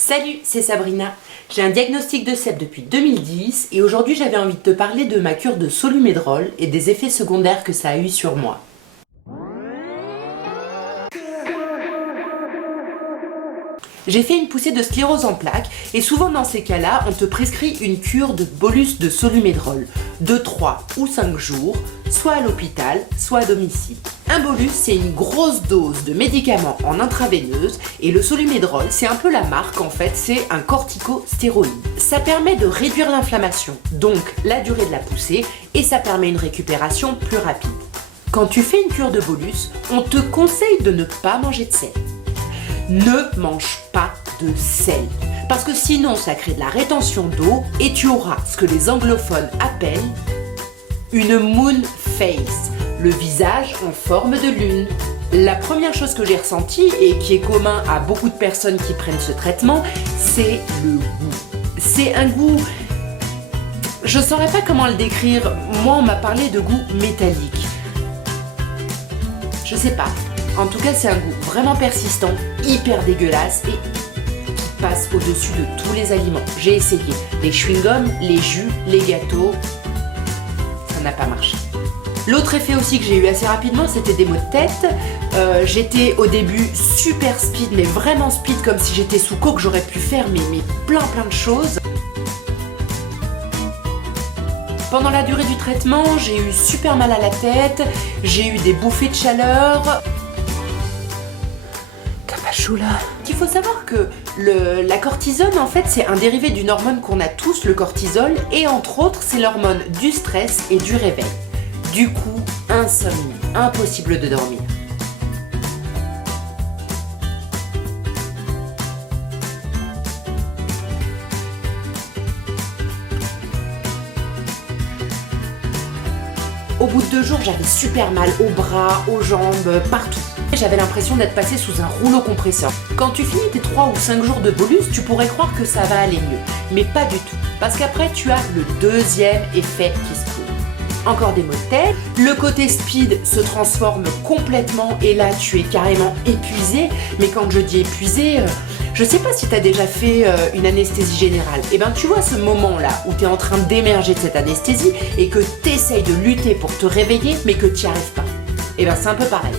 Salut, c'est Sabrina. J'ai un diagnostic de CEP depuis 2010 et aujourd'hui j'avais envie de te parler de ma cure de Solu-Medrol et des effets secondaires que ça a eu sur moi. J'ai fait une poussée de sclérose en plaques et souvent dans ces cas-là, on te prescrit une cure de bolus de Solu-Medrol de 3 ou 5 jours, soit à l'hôpital, soit à domicile. Un bolus, c'est une grosse dose de médicaments en intraveineuse et le Solu-Medrol, c'est un peu la marque en fait, c'est un corticostéroïde. Ça permet de réduire l'inflammation, donc la durée de la poussée, et ça permet une récupération plus rapide. Quand tu fais une cure de bolus, on te conseille de ne pas manger de sel. Ne mange pas de sel, parce que sinon ça crée de la rétention d'eau et tu auras ce que les anglophones appellent une moon face, le visage en forme de lune. La première chose que j'ai ressentie et qui est commun à beaucoup de personnes qui prennent ce traitement, c'est le goût. C'est un goût, je saurais pas comment le décrire, moi on m'a parlé de goût métallique. Je sais pas. En tout cas, c'est un goût vraiment persistant, hyper dégueulasse et qui passe au-dessus de tous les aliments. J'ai essayé les chewing-gums, les jus, les gâteaux, ça n'a pas marché. L'autre effet aussi que j'ai eu assez rapidement, c'était des maux de tête. J'étais au début super speed, mais vraiment speed, comme si j'étais sous coke, j'aurais pu faire mais plein de choses. Pendant la durée du traitement, j'ai eu super mal à la tête, j'ai eu des bouffées de chaleur. Il faut savoir que la cortisone, en fait, c'est un dérivé d'une hormone qu'on a tous, le cortisol, et entre autres, c'est l'hormone du stress et du réveil. Du coup, insomnie, impossible de dormir. Au bout de 2 jours, j'avais super mal aux bras, aux jambes, partout. J'avais l'impression d'être passée sous un rouleau compresseur. Quand tu finis tes 3 ou 5 jours de bolus, tu pourrais croire que ça va aller mieux. Mais pas du tout. Parce qu'après, tu as le deuxième effet qui se trouve. Encore des maux de tête. Le côté speed se transforme complètement et là, tu es carrément épuisé. Mais quand je dis épuisé, je sais pas si tu as déjà fait une anesthésie générale. Et ben tu vois ce moment-là où tu es en train d'émerger de cette anesthésie et que tu essayes de lutter pour te réveiller mais que tu n'y arrives pas. Et ben c'est un peu pareil.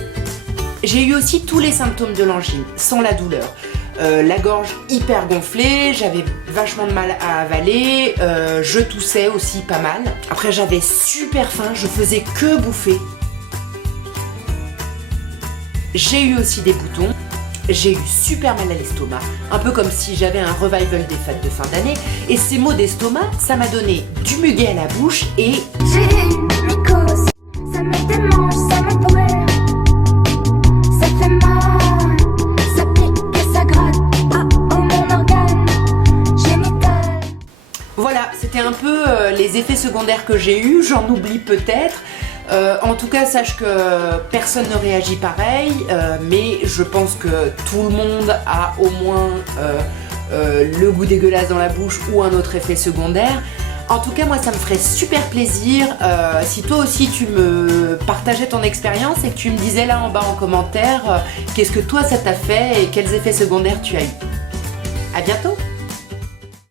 J'ai eu aussi tous les symptômes de l'angine, sans la douleur. La gorge hyper gonflée, j'avais vachement de mal à avaler, je toussais aussi pas mal. Après j'avais super faim, je faisais que bouffer. J'ai eu aussi des boutons. J'ai eu super mal à l'estomac, un peu comme si j'avais un revival des fêtes de fin d'année. Et ces maux d'estomac, ça m'a donné du muguet à la bouche et... J'ai une mycose, ça me démange, ça me brûle. Ça fait mal, ça pique et ça gratte. Ah oh mon organe génital. Voilà, c'était un peu les effets secondaires que j'ai eus, j'en oublie peut-être. En tout cas, sache que personne ne réagit pareil, mais je pense que tout le monde a au moins le goût dégueulasse dans la bouche ou un autre effet secondaire. En tout cas, moi, ça me ferait super plaisir si toi aussi tu me partageais ton expérience et que tu me disais là en bas en commentaire qu'est-ce que toi ça t'a fait et quels effets secondaires tu as eu. À bientôt!